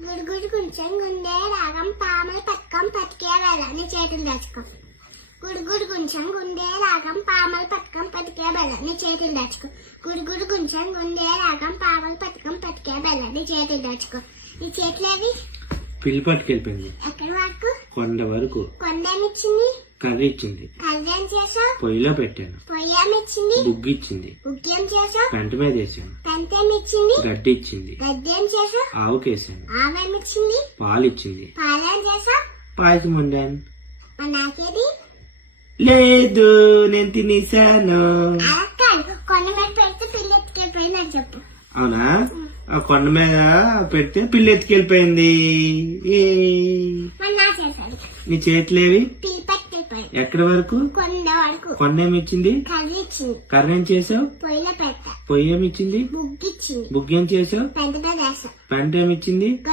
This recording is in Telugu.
గుడుగుడు కొంచెం గుండె రాగం పామల పథకం పతికే బెల్లని చేతులు దాచుకో. గుడుగుడు కొంచెం గుండె రాగం పామల పథకం పతికే బెల్లని చేతులు దాచుకో. గుడుగుడు కొంచెం గుండె రాగం పామల పథకం పతికే బెల్లని చేతులు దాచుకో. నీ చేతులేవి? పిల్లి పట్టుకెళ్ళిపోయింది. ఎక్కడి వరకు? కొండ వరకు. కొండ ఏమిచ్చింది? కర్రీ ఇచ్చింది. కర్రీ ఏం చేసావు? పొయ్యిలో పెట్టాను. పొయ్యి ఏమిచ్చింది? బుగ్గి ఇచ్చింది. బుగ్గి ఏం చేసావు? పెంట మీద వేసాను. పెంట ఏమిచ్చింది? గడ్డి ఇచ్చింది. గడ్డి ఏం చేసావు? ఆవుకేసాను. ఆవేమిచ్చింది? పాలు ఇచ్చింది. పాలేం చేసావు? పాయసం వండాను. నాకేది? లేదు, నేను తినేసాను. అలా కాదు, కొండ మీద పెడితే పిల్లి ఎత్తుకెళ్ళిపోయిందని చెప్పు. అవునా? ఆ కొండ మీద పెడితే పిల్లి ఎత్తుకెళ్ళిపోయింది. మరి నా చేశాను. నీ చేతులేవి? పిల్లి పట్టుకెళ్ళిపోయింది. ఎక్కడి వరకు? కొండ వరకు. కొండ ఏమి ఇచ్చింది? కర్రీ ఇచ్చింది. కర్రీ ఏం చేసావు? పొయ్యిలో పెట్టా. పొయ్యి ఏమి ఇచ్చింది? బుగ్గి ఇచ్చింది. బుగ్గి ఏం చేసావు? పెంట మీద వేసా. పెంట ఏమి ఇచ్చింది?